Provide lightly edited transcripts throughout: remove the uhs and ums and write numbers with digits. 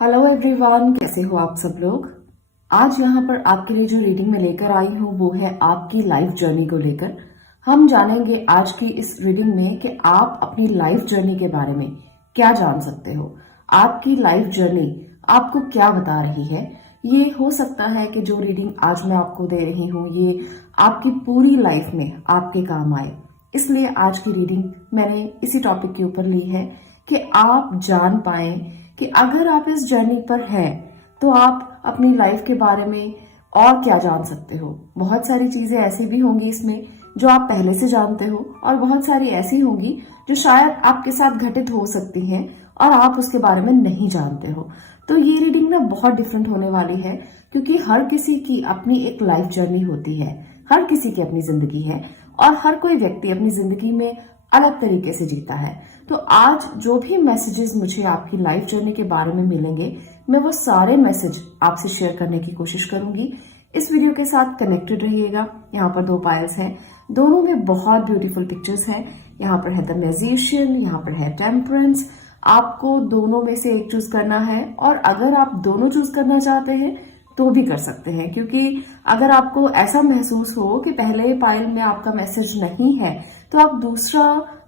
Hello everyone, कैसे हो आप सब लोग। आज यहाँ पर आपके लिए जो रीडिंग में लेकर आई हूँ वो है आपकी लाइफ जर्नी को लेकर। हम जानेंगे आज की इस रीडिंग में कि आप अपनी लाइफ जर्नी के बारे में क्या जान सकते हो। आपकी लाइफ जर्नी आपको क्या बता रही है। ये हो सकता है कि जो रीडिंग आज मैं आपको दे रही हूँ ये आपकी पूरी लाइफ में आपके काम आए। इसलिए आज की रीडिंग मैंने इसी टॉपिक के ऊपर ली है कि आप जान पाए कि अगर आप इस जर्नी पर हैं तो आप अपनी लाइफ के बारे में और क्या जान सकते हो। बहुत सारी चीजें ऐसी भी होंगी इसमें जो आप पहले से जानते हो और बहुत सारी ऐसी होंगी जो शायद आपके साथ घटित हो सकती हैं और आप उसके बारे में नहीं जानते हो। तो ये रीडिंग ना बहुत डिफरेंट होने वाली है क्योंकि हर किसी की अपनी एक लाइफ जर्नी होती है, हर किसी की अपनी जिंदगी है और हर कोई व्यक्ति अपनी जिंदगी में अलग तरीके से जीता है। तो आज जो भी मैसेजेस मुझे आपकी लाइफ जर्नी के बारे में मिलेंगे मैं वो सारे मैसेज आपसे शेयर करने की कोशिश करूंगी। इस वीडियो के साथ कनेक्टेड रहिएगा। यहाँ पर 2 पायल्स हैं, दोनों में बहुत ब्यूटीफुल पिक्चर्स हैं। यहाँ पर है द मैजिशियन, यहाँ पर है टेम्परेंस। आपको दोनों में से एक चूज करना है और अगर आप दोनों चूज करना चाहते हैं तो भी कर सकते हैं, क्योंकि अगर आपको ऐसा महसूस हो कि पहले पायल में आपका मैसेज नहीं है तो आप दूसरा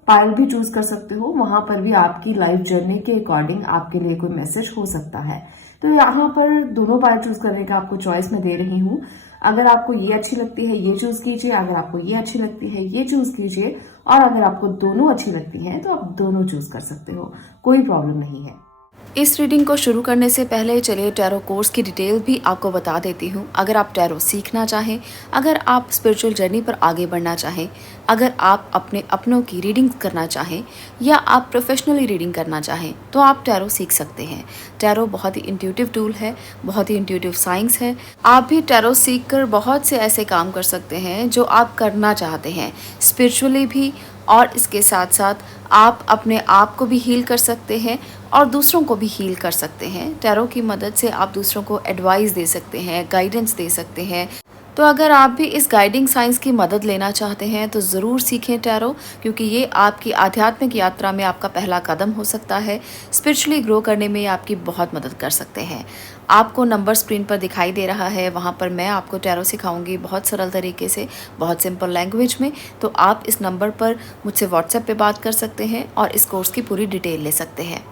पायल भी चूज कर सकते हो। वहां पर भी आपकी लाइफ जर्नी के अकॉर्डिंग आपके लिए कोई मैसेज हो सकता है। तो यहाँ पर दोनों पायल चूज करने का आपको चॉइस मैं दे रही हूँ। अगर आपको ये अच्छी लगती है ये चूज कीजिए, अगर आपको ये अच्छी लगती है ये चूज कीजिए और अगर आपको दोनों अच्छी लगती हैं तो आप दोनों चूज कर सकते हो, कोई प्रॉब्लम नहीं है। इस रीडिंग को शुरू करने से पहले चलिए टैरो कोर्स की डिटेल भी आपको बता देती हूँ। अगर आप टैरो सीखना चाहें, अगर आप स्पिरिचुअल जर्नी पर आगे बढ़ना चाहें, अगर आप अपने अपनों की रीडिंग करना चाहें या आप प्रोफेशनली रीडिंग करना चाहें तो आप टैरो सीख सकते हैं। टैरो बहुत ही इंट्यूटिव टूल है, बहुत ही इंट्यूटिव साइंस है। आप भी टैरो सीख कर बहुत से ऐसे काम कर सकते हैं जो आप करना चाहते हैं स्पिरिचुअली भी, और इसके साथ साथ आप अपने आप को भी हील कर सकते हैं और दूसरों को भी हील कर सकते हैं। टैरो की मदद से आप दूसरों को एडवाइस दे सकते हैं, गाइडेंस दे सकते हैं। तो अगर आप भी इस गाइडिंग साइंस की मदद लेना चाहते हैं तो ज़रूर सीखें टैरो, क्योंकि ये आपकी आध्यात्मिक यात्रा में आपका पहला कदम हो सकता है। स्पिरिचुअली ग्रो करने में आपकी बहुत मदद कर सकते हैं। आपको नंबर स्क्रीन पर दिखाई दे रहा है, वहाँ पर मैं आपको टैरो सिखाऊंगी बहुत सरल तरीके से, बहुत सिंपल लैंग्वेज में। तो आप इस नंबर पर मुझसे व्हाट्सएप पे बात कर सकते हैं और इस कोर्स की पूरी डिटेल ले सकते हैं।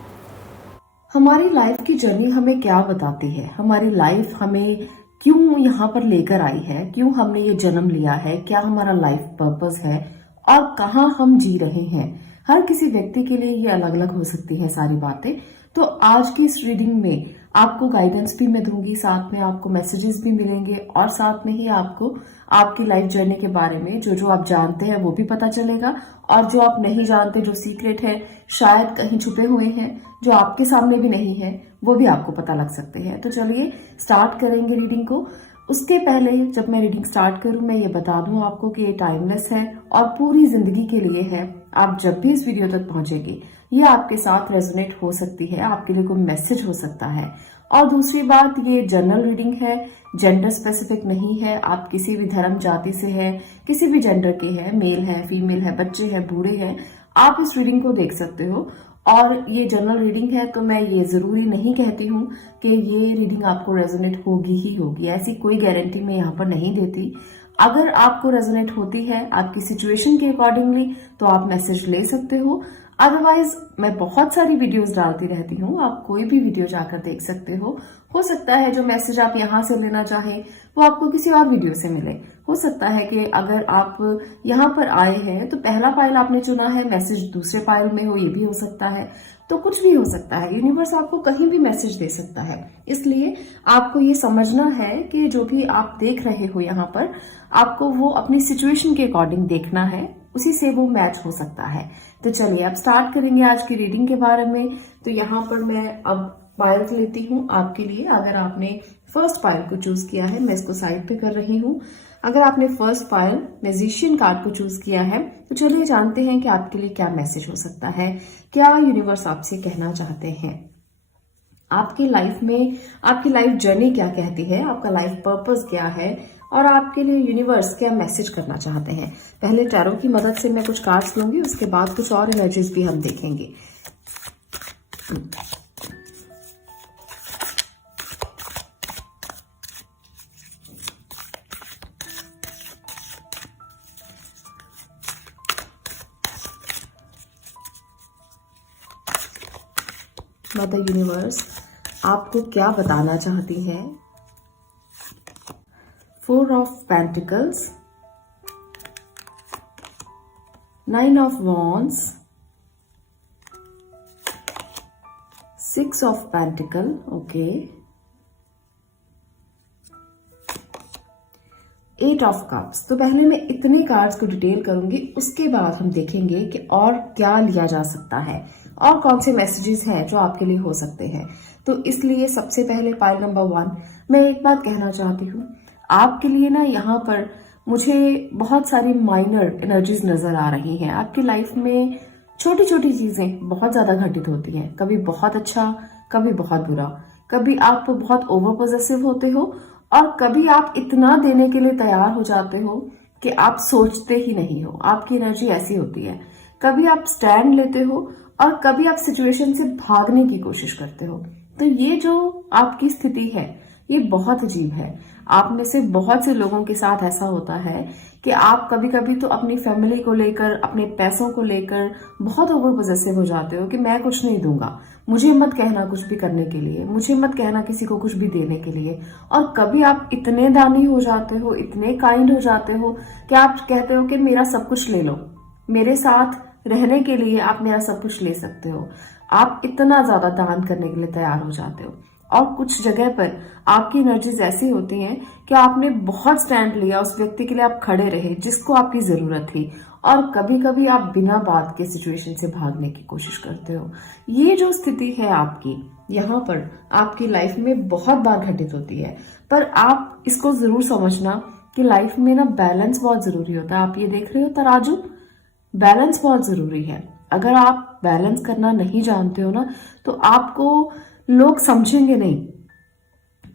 हमारी लाइफ की जर्नी हमें क्या बताती है, हमारी लाइफ हमें क्यों यहाँ पर लेकर आई है, क्यों हमने ये जन्म लिया है, क्या हमारा लाइफ पर्पस है और कहाँ हम जी रहे हैं। हर किसी व्यक्ति के लिए ये अलग अलग हो सकती है सारी बातें। तो आज की इस रीडिंग में आपको गाइडेंस भी मैं दूंगी, साथ में आपको मैसेजेस भी मिलेंगे और साथ में ही आपको आपकी लाइफ जर्नी के बारे में जो जो आप जानते हैं वो भी पता चलेगा और जो आप नहीं जानते, जो सीक्रेट है, शायद कहीं छुपे हुए हैं, जो आपके सामने भी नहीं है, वो भी आपको पता लग सकते हैं। तो चलिए स्टार्ट करेंगे रीडिंग को। उसके पहले जब मैं रीडिंग स्टार्ट करूं मैं ये बता दूं आपको कि ये टाइमलेस है और पूरी जिंदगी के लिए है। आप जब भी इस वीडियो तक पहुंचेगी ये आपके साथ रेजोनेट हो सकती है, आपके लिए कोई मैसेज हो सकता है। और दूसरी बात, ये जनरल रीडिंग है, जेंडर स्पेसिफिक नहीं है। आप किसी भी धर्म जाति से है, किसी भी जेंडर के है, मेल है, फीमेल है, बच्चे हैं, बूढ़े हैं, आप इस रीडिंग को देख सकते हो। और ये जनरल रीडिंग है तो मैं ये जरूरी नहीं कहती हूँ कि ये रीडिंग आपको रेजोनेट होगी ही होगी, ऐसी कोई गारंटी मैं यहाँ पर नहीं देती। अगर आपको रेजोनेट होती है आपकी सिचुएशन के अकॉर्डिंगली तो आप मैसेज ले सकते हो। अदरवाइज मैं बहुत सारी वीडियोस डालती रहती हूँ, आप कोई भी वीडियो जाकर देख सकते हो सकता है जो मैसेज आप यहाँ से लेना चाहें वो आपको किसी और वीडियो से मिले। हो सकता है कि अगर आप यहाँ पर आए हैं तो पहला फाइल आपने चुना है, मैसेज दूसरे फाइल में हो, ये भी हो सकता है। तो कुछ भी हो सकता है, यूनिवर्स आपको कहीं भी मैसेज दे सकता है। इसलिए आपको ये समझना है कि जो भी आप देख रहे हो यहाँ पर आपको वो अपनी सिचुएशन के अकॉर्डिंग देखना है, उसी से वो मैच हो सकता है। तो चलिए अब स्टार्ट करेंगे आज की रीडिंग के बारे में। तो यहाँ पर मैं अब पायल लेती हूँ आपके लिए। अगर आपने फर्स्ट पायल को चूज किया है मैं इसको साइड पे कर रही हूँ। अगर आपने फर्स्ट पायल मैजिशियन कार्ड को चूज किया है तो चलिए जानते हैं कि आपके लिए क्या मैसेज हो सकता है, क्या यूनिवर्स आपसे कहना चाहते हैं, आपकी लाइफ में आपकी लाइफ जर्नी क्या कहती है, आपका लाइफ पर्पस क्या है और आपके लिए यूनिवर्स क्या मैसेज करना चाहते हैं। पहले टैरो की मदद से मैं कुछ कार्ड्स लूंगी, उसके बाद कुछ और इमेजेस भी हम देखेंगे। मदर यूनिवर्स आपको क्या बताना चाहती है। 4 of pentacles, 9 of wands, 6 of pentacle, okay, 8 of cups. तो पहले मैं इतने कार्ड्स को डिटेल करूंगी, उसके बाद हम देखेंगे कि और क्या लिया जा सकता है और कौन से मैसेजेस हैं जो आपके लिए हो सकते हैं। तो इसलिए सबसे पहले पाइल नंबर 1 मैं एक बात कहना चाहती हूँ आपके लिए ना, यहाँ पर मुझे बहुत सारी माइनर एनर्जीज नजर आ रही हैं। आपकी लाइफ में छोटी छोटी चीजें बहुत ज्यादा घटित होती हैं, कभी बहुत अच्छा, कभी बहुत बुरा, कभी आप बहुत ओवर पॉजेसिव होते हो और कभी आप इतना देने के लिए तैयार हो जाते हो कि आप सोचते ही नहीं हो। आपकी एनर्जी ऐसी होती है, कभी आप स्टैंड लेते हो और कभी आप सिचुएशन से भागने की कोशिश करते हो। तो ये जो आपकी स्थिति है ये बहुत अजीब है। आप में से बहुत से लोगों के साथ ऐसा होता है कि आप कभी कभी तो अपनी फैमिली को लेकर, अपने पैसों को लेकर बहुत ओवर पॉजेसिव हो जाते हो कि मैं कुछ नहीं दूंगा, मुझे मत कहना कुछ भी करने के लिए, मुझे मत कहना किसी को कुछ भी देने के लिए। और कभी आप इतने दानी हो जाते हो, इतने काइंड हो जाते हो कि आप कहते हो कि मेरा सब कुछ ले लो, मेरे साथ रहने के लिए आप मेरा सब कुछ ले सकते हो। आप इतना ज्यादा दान करने के लिए तैयार हो जाते हो। और कुछ जगह पर आपकी एनर्जीज ऐसी होती हैं कि आपने बहुत स्टैंड लिया, उस व्यक्ति के लिए आप खड़े रहे जिसको आपकी जरूरत थी, और कभी कभी आप बिना बात के सिचुएशन से भागने की कोशिश करते हो। ये जो स्थिति है आपकी, यहाँ पर आपकी लाइफ में बहुत बार घटित होती है। पर आप इसको जरूर समझना कि लाइफ में ना बैलेंस बहुत जरूरी होता है। आप ये देख रहे हो तराजू, बैलेंस बहुत जरूरी है। अगर आप बैलेंस करना नहीं जानते हो ना, तो आपको लोग समझेंगे नहीं,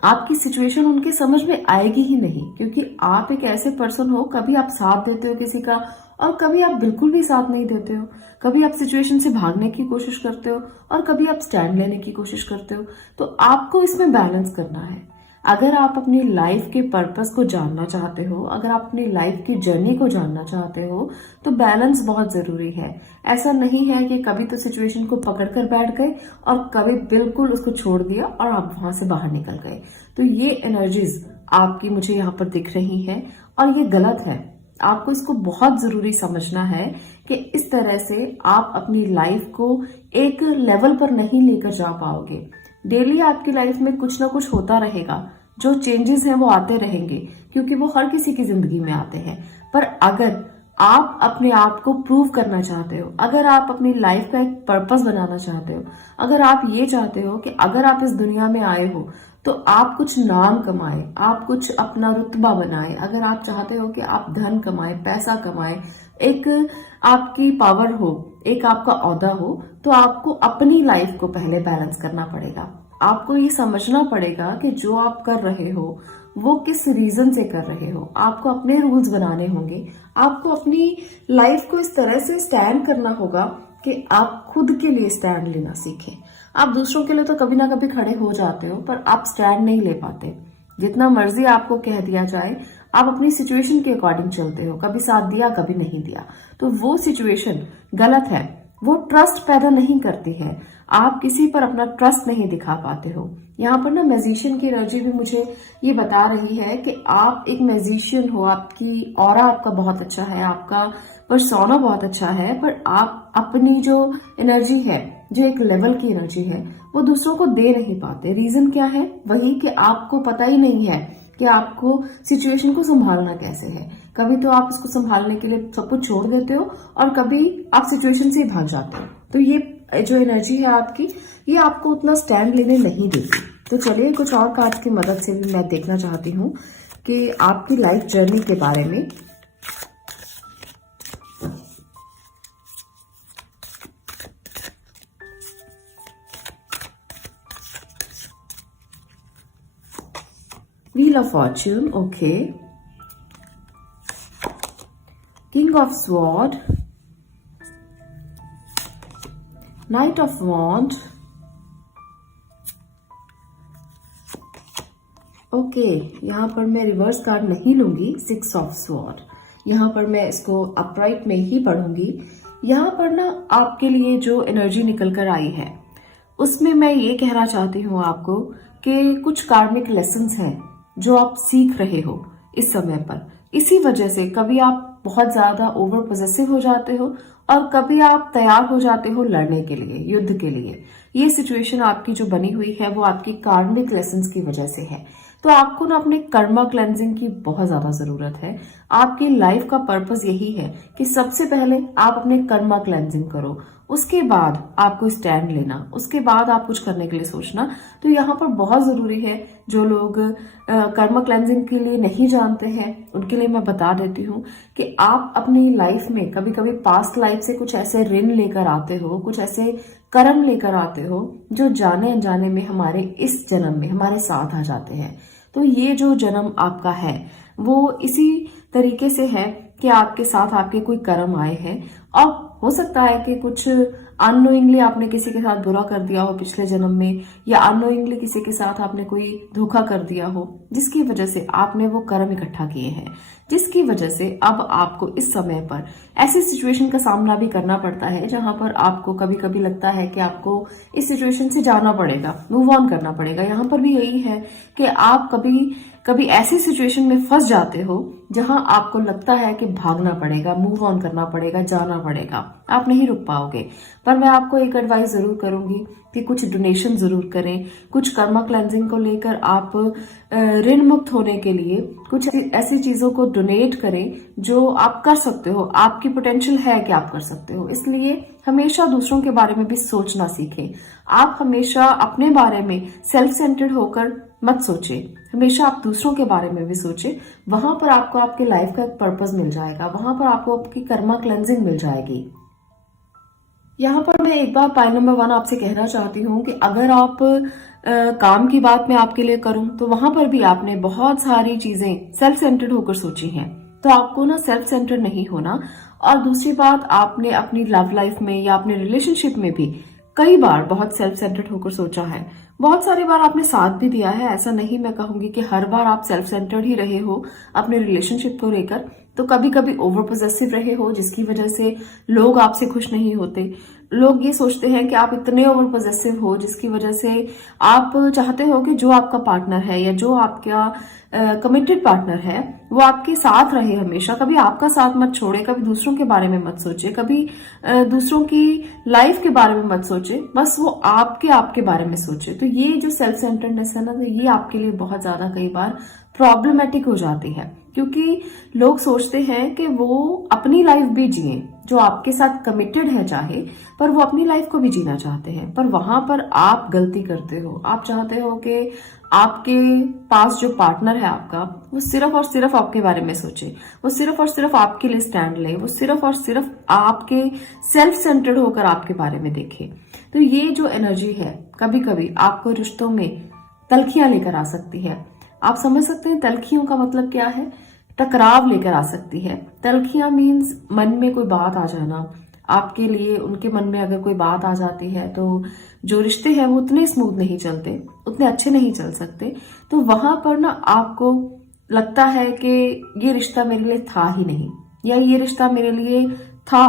आपकी सिचुएशन उनके समझ में आएगी ही नहीं, क्योंकि आप एक ऐसे पर्सन हो, कभी आप साथ देते हो किसी का और कभी आप बिल्कुल भी साथ नहीं देते हो। कभी आप सिचुएशन से भागने की कोशिश करते हो और कभी आप स्टैंड लेने की कोशिश करते हो। तो आपको इसमें बैलेंस करना है। अगर आप अपनी लाइफ के पर्पस को जानना चाहते हो, अगर आप अपनी लाइफ की जर्नी को जानना चाहते हो, तो बैलेंस बहुत जरूरी है। ऐसा नहीं है कि कभी तो सिचुएशन को पकड़ कर बैठ गए और कभी बिल्कुल उसको छोड़ दिया और आप वहां से बाहर निकल गए। तो ये एनर्जीज आपकी मुझे यहाँ पर दिख रही है और ये गलत है। आपको इसको बहुत जरूरी समझना है कि इस तरह से आप अपनी लाइफ को एक लेवल पर नहीं लेकर जा पाओगे। डेली आपकी लाइफ में कुछ ना कुछ होता रहेगा, जो चेंजेस हैं वो आते रहेंगे, क्योंकि वो हर किसी की जिंदगी में आते हैं। पर अगर आप अपने आप को प्रूव करना चाहते हो, अगर आप अपनी लाइफ का एक पर्पस बनाना चाहते हो, अगर आप ये चाहते हो कि अगर आप इस दुनिया में आए हो तो आप कुछ नाम कमाए, आप कुछ अपना रुतबा बनाए, अगर आप चाहते हो कि आप धन कमाए, पैसा कमाए, एक आपकी पावर हो, एक आपका ओहदा हो, तो आपको अपनी लाइफ को पहले बैलेंस करना पड़ेगा। आपको ये समझना पड़ेगा कि जो आप कर रहे हो वो किस रीजन से कर रहे हो। आपको अपने रूल्स बनाने होंगे। आपको अपनी लाइफ को इस तरह से स्टैंड करना होगा कि आप खुद के लिए स्टैंड लेना सीखें। आप दूसरों के लिए तो कभी ना कभी खड़े हो जाते हो, पर आप स्टैंड नहीं ले पाते। जितना मर्जी आपको कह दिया जाए, आप अपनी सिचुएशन के अकॉर्डिंग चलते हो, कभी साथ दिया कभी नहीं दिया, तो वो सिचुएशन गलत है, वो ट्रस्ट पैदा नहीं करती है। आप किसी पर अपना ट्रस्ट नहीं दिखा पाते हो। यहाँ पर ना मैजिशियन की एनर्जी भी मुझे ये बता रही है कि आप एक मैजिशियन हो, आपकी ऑरा आपका बहुत अच्छा है, आपका पर्सोना बहुत अच्छा है, पर आप अपनी जो एनर्जी है, जो एक लेवल की एनर्जी है, वो दूसरों को दे नहीं पाते। रीजन क्या है? वही कि आपको पता ही नहीं है कि आपको सिचुएशन को संभालना कैसे है। कभी तो आप इसको संभालने के लिए सब कुछ छोड़ देते हो और कभी आप सिचुएशन से ही भाग जाते हो। तो ये जो एनर्जी है आपकी, ये आपको उतना स्टैंड लेने नहीं देती। तो चलिए कुछ और कार्ड्स की मदद से भी मैं देखना चाहती हूँ कि आपकी लाइफ जर्नी के बारे में। Wheel of Fortune, okay. King of Sword, Knight of Wand, okay यहाँ पर मैं रिवर्स कार्ड नहीं लूंगी। 6 ऑफ स्वॉर्ड, यहाँ पर मैं इसको अपराइट में ही पढ़ूंगी। यहाँ पर ना आपके लिए जो एनर्जी निकल कर आई है उसमें मैं ये कहना चाहती हूँ आपको कि कुछ कार्मिक लेसन्स हैं जो आप सीख रहे हो इस समय पर। इसी वजह से कभी आप बहुत ज्यादा ओवर पोजेसिव हो जाते हो और कभी आप तैयार हो जाते हो लड़ने के लिए, युद्ध के लिए। ये सिचुएशन आपकी जो बनी हुई है वो आपकी कार्मिक लेसन्स की वजह से है। तो आपको ना अपने कर्मा क्लेंजिंग की बहुत ज्यादा जरूरत है। आपकी लाइफ का पर्पस यही है कि सबसे पहले आप अपने कर्मा क्लेंजिंग करो, उसके बाद आपको स्टैंड लेना, उसके बाद आप कुछ करने के लिए सोचना। तो यहाँ पर बहुत जरूरी है, जो लोग कर्मा क्लेंजिंग के लिए नहीं जानते हैं उनके लिए मैं बता देती हूँ कि आप अपनी लाइफ में कभी कभी पास्ट लाइफ से कुछ ऐसे ऋण लेकर आते हो, कुछ ऐसे कर्म लेकर आते हो जो जाने अनजाने में हमारे इस जन्म में हमारे साथ आ जाते हैं। तो ये जो जन्म आपका है वो इसी तरीके से है कि आपके साथ आपके कोई कर्म आए हैं, और हो सकता है कि कुछ अननोइंगली आपने किसी के साथ बुरा कर दिया हो पिछले जन्म में, या अननोइंगली किसी के साथ आपने कोई धोखा कर दिया हो जिसकी वजह से आपने वो कर्म इकट्ठा किए हैं, जिसकी वजह से अब आपको इस समय पर ऐसी सिचुएशन का सामना भी करना पड़ता है जहां पर आपको कभी कभी लगता है कि आपको इस सिचुएशन से जाना पड़ेगा, मूव ऑन करना पड़ेगा। यहाँ पर भी यही है कि आप कभी कभी ऐसी सिचुएशन में फंस जाते हो जहां आपको लगता है कि भागना पड़ेगा, मूव ऑन करना पड़ेगा, जाना पड़ेगा, आप नहीं रुक पाओगे। पर मैं आपको एक एडवाइस जरूर करूंगी कि कुछ डोनेशन जरूर करें, कुछ कर्मा क्लेंजिंग को लेकर आप ऋण मुक्त होने के लिए कुछ ऐसी चीजों को डोनेट करें जो आप कर सकते हो, आपकी पोटेंशियल है कि आप कर सकते हो। इसलिए हमेशा दूसरों के बारे में भी सोचना सीखें। आप हमेशा अपने बारे में सेल्फ सेंटर्ड होकर मत सोचे, हमेशा आप दूसरों के बारे में भी सोचे। वहां पर आपको आपके लाइफ का एक पर्पस मिल जाएगा, वहां पर आपको आपकी कर्मा क्लेंजिंग मिल जाएगी। यहाँ पर मैं एक बार पॉइंट नंबर 1 आपसे कहना चाहती हूँ कि अगर आप काम की बात मैं आपके लिए करूं तो वहां पर भी आपने बहुत सारी चीजें सेल्फ सेंटर्ड होकर सोची हैं, तो आपको ना सेल्फ सेंटर्ड नहीं होना। और दूसरी बात, आपने अपनी लव लाइफ में या अपने रिलेशनशिप में भी कई बार बहुत सेल्फ सेंटर्ड होकर सोचा है, बहुत सारी बार आपने साथ भी दिया है। ऐसा नहीं मैं कहूंगी कि हर बार आप सेल्फ सेंटर्ड ही रहे हो अपने रिलेशनशिप को लेकर। तो कभी कभी ओवर पोजेसिव रहे हो जिसकी वजह से लोग आपसे खुश नहीं होते। लोग ये सोचते हैं कि आप इतने ओवर पोजेसिव हो जिसकी वजह से आप चाहते हो कि जो आपका पार्टनर है या जो आपका कमिटेड पार्टनर है वो आपके साथ रहे हमेशा, कभी आपका साथ मत छोड़े, कभी दूसरों के बारे में मत सोचे, कभी दूसरों की लाइफ के बारे में मत सोचे, बस वो आपके बारे में सोचे। तो ये जो सेल्फ सेंटर्डनेस है ना, तो ये आपके लिए बहुत ज्यादा कई बार प्रॉब्लमेटिक हो जाती है, क्योंकि लोग सोचते हैं कि वो अपनी लाइफ भी जिए, जो आपके साथ कमिटेड है चाहे, पर वो अपनी लाइफ को भी जीना चाहते हैं। पर वहां पर आप गलती करते हो। आप चाहते हो कि आपके पास जो पार्टनर है आपका वो सिर्फ और सिर्फ आपके बारे में सोचे, वो सिर्फ और सिर्फ आपके लिए स्टैंड ले, वो सिर्फ और सिर्फ आपके सेल्फ सेंटर्ड होकर आपके बारे में देखे। तो ये जो एनर्जी है कभी कभी आपको रिश्तों में तलखियां लेकर आ सकती है। आप समझ सकते हैं तलखियों का मतलब क्या है? टकराव लेकर आ सकती है। तलखियां मीन्स मन में कोई बात आ जाना, आपके लिए उनके मन में अगर कोई बात आ जाती है तो जो रिश्ते हैं वो उतने स्मूथ नहीं चलते, उतने अच्छे नहीं चल सकते। तो वहां पर ना आपको लगता है कि ये रिश्ता मेरे लिए था ही नहीं, या ये रिश्ता मेरे लिए था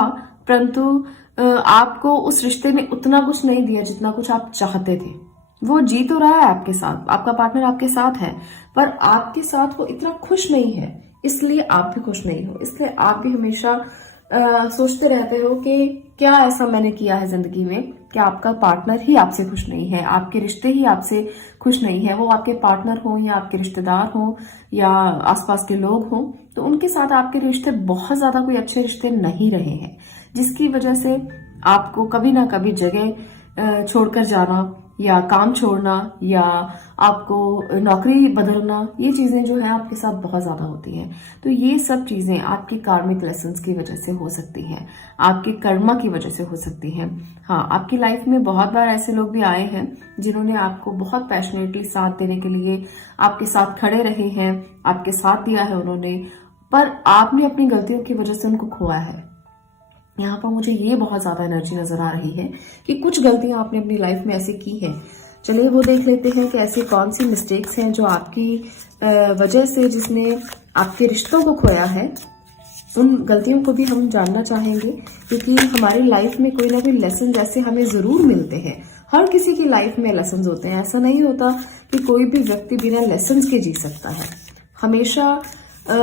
परंतु आपको उस रिश्ते ने उतना कुछ नहीं दिया जितना कुछ आप चाहते थे। वो जी तो रहा है आपके साथ, आपका पार्टनर आपके साथ है, पर आपके साथ वो इतना खुश नहीं है, इसलिए आप भी खुश नहीं हो। इसलिए आप भी हमेशा सोचते रहते हो कि क्या ऐसा मैंने किया है जिंदगी में कि आपका पार्टनर ही आपसे खुश नहीं है, आपके रिश्ते ही आपसे खुश नहीं है। वो आपके पार्टनर हो या आपके रिश्तेदार हो या आसपास के लोग हो, तो उनके साथ आपके रिश्ते बहुत ज्यादा कोई अच्छे रिश्ते नहीं रहे हैं, जिसकी वजह से आपको कभी ना कभी जगह छोड़कर जाना या काम छोड़ना या आपको नौकरी बदलना, ये चीजें जो है आपके साथ बहुत ज्यादा होती हैं। तो ये सब चीजें आपके कार्मिक लेसन्स की वजह से हो सकती हैं, आपके कर्मा की वजह से हो सकती हैं। हाँ, आपकी लाइफ में बहुत बार ऐसे लोग भी आए हैं जिन्होंने आपको बहुत पैशनेटली साथ देने के लिए आपके साथ खड़े रहे हैं, आपके साथ दिया है उन्होंने, पर आपने अपनी गलतियों की वजह से उनको खोया है। यहाँ पर मुझे ये बहुत ज्यादा एनर्जी नजर आ रही है कि कुछ गलतियां आपने अपनी लाइफ में ऐसे की हैं। चलिए वो देख लेते हैं कि ऐसी कौन सी मिस्टेक्स हैं जो आपकी वजह से जिसने आपके रिश्तों को खोया है। उन गलतियों को भी हम जानना चाहेंगे, क्योंकि हमारी लाइफ में कोई ना कोई लेसन जैसे हमें जरूर मिलते हैं। हर किसी की लाइफ में लेसन्स होते हैं। ऐसा नहीं होता कि कोई भी व्यक्ति बिना लेसन्स के जी सकता है। हमेशा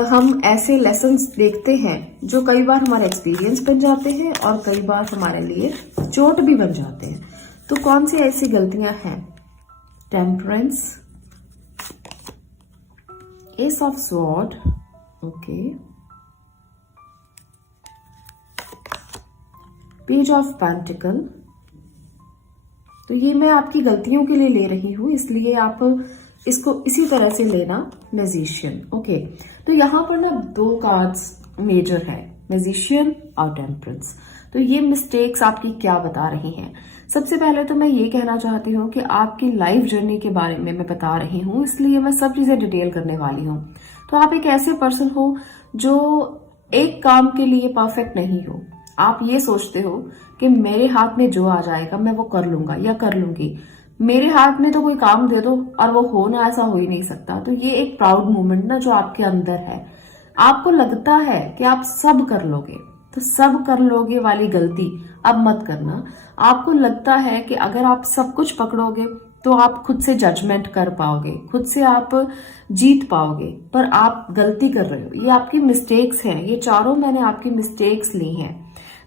हम ऐसे लेसन्स देखते हैं जो कई बार हमारे एक्सपीरियंस बन जाते हैं और कई बार हमारे लिए चोट भी बन जाते हैं। तो कौन सी ऐसी गलतियां हैं? Temperance, S of sword, okay, page of pentacle. तो ये मैं आपकी गलतियों के लिए ले रही हूं, इसलिए आप इसको इसी तरह से लेना, मैजिशियन। ओके, तो यहाँ पर ना 2 कार्ड्स मेजर है, मैजिशियन और टेम्परेंस। तो ये मिस्टेक्स आपकी क्या बता रही हैं? सबसे पहले तो मैं ये कहना चाहती हूँ कि आपकी लाइफ जर्नी के बारे में मैं बता रही हूँ, इसलिए मैं सब चीजें डिटेल करने वाली हूँ। तो आप एक ऐसे पर्सन हो जो एक काम के लिए परफेक्ट नहीं हो। आप ये सोचते हो कि मेरे हाथ में जो आ जाएगा मैं वो कर लूंगा या कर लूंगी, मेरे हाथ में तो कोई काम दे दो और वो हो ना, ऐसा हो ही नहीं सकता। तो ये एक प्राउड मोमेंट ना जो आपके अंदर है, आपको लगता है कि आप सब कर लोगे, तो सब कर लोगे वाली गलती अब मत करना। आपको लगता है कि अगर आप सब कुछ पकड़ोगे तो आप खुद से जजमेंट कर पाओगे, खुद से आप जीत पाओगे, पर आप गलती कर रहे हो। ये आपकी मिस्टेक्स हैं, ये चारों मैंने आपकी मिस्टेक्स ली हैं।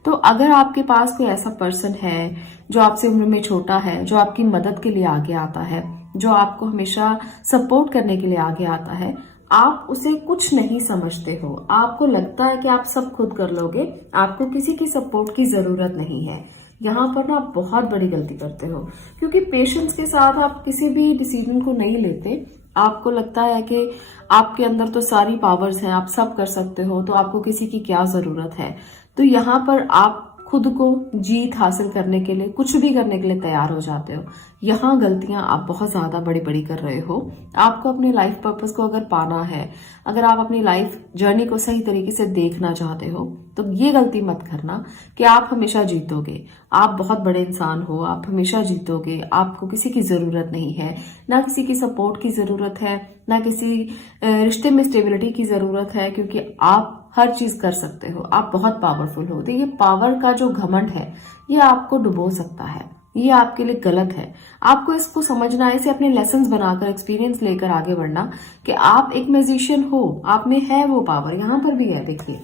तो अगर आपके पास कोई ऐसा पर्सन है जो आपसे उम्र में छोटा है, जो आपकी मदद के लिए आगे आता है, जो आपको हमेशा सपोर्ट करने के लिए आगे आता है, आप उसे कुछ नहीं समझते हो। आपको लगता है कि आप सब खुद कर लोगे, आपको किसी की सपोर्ट की जरूरत नहीं है। यहाँ पर ना आप बहुत बड़ी गलती करते हो, क्योंकि पेशेंस के साथ आप किसी भी डिसीजन को नहीं लेते। आपको लगता है कि आपके अंदर तो सारी पावर्स हैं, आप सब कर सकते हो, तो आपको किसी की क्या जरूरत है। तो यहाँ पर आप खुद को जीत हासिल करने के लिए, कुछ भी करने के लिए तैयार हो जाते हो। यहाँ गलतियां आप बहुत ज्यादा बड़ी बड़ी कर रहे हो। आपको अपने लाइफ पर्पस को अगर पाना है, अगर आप अपनी लाइफ जर्नी को सही तरीके से देखना चाहते हो, तो ये गलती मत करना कि आप हमेशा जीतोगे। आप बहुत बड़े इंसान हो, आप हमेशा जीतोगे, आपको किसी की जरूरत नहीं है, ना किसी की सपोर्ट की जरूरत है, ना किसी रिश्ते में स्टेबिलिटी की जरूरत है, क्योंकि आप हर चीज कर सकते हो, आप बहुत पावरफुल हो। तो ये पावर का जो घमंड है, ये आपको डुबो सकता है, ये आपके लिए गलत है। आपको इसको समझना है, इसे अपने लेसन्स बनाकर, एक्सपीरियंस लेकर आगे बढ़ना कि आप एक म्यूजिशियन हो, आप में है वो पावर। यहाँ पर भी है, देखिए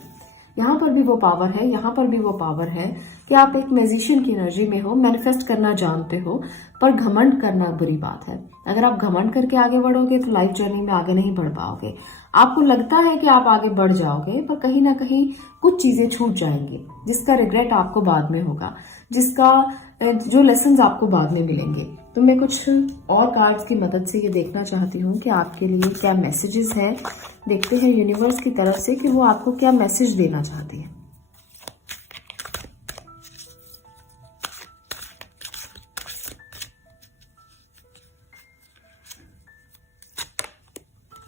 यहाँ पर भी वो पावर है, यहाँ पर भी वो पावर है कि आप एक म्यूजिशियन की एनर्जी में हो, मैनिफेस्ट करना जानते हो, पर घमंड करना बुरी बात है। अगर आप घमंड करके आगे बढ़ोगे तो लाइफ जर्नी में आगे नहीं बढ़ पाओगे। आपको लगता है कि आप आगे बढ़ जाओगे, पर कहीं ना कहीं कुछ चीजें छूट जाएंगी, जिसका रिग्रेट आपको बाद में होगा, जिसका जो लेसन्स आपको बाद में मिलेंगे। तो मैं कुछ और कार्ड्स की मदद से ये देखना चाहती हूँ कि आपके लिए क्या मैसेजेस हैं। देखते हैं यूनिवर्स की तरफ से कि वो आपको क्या मैसेज देना चाहती है।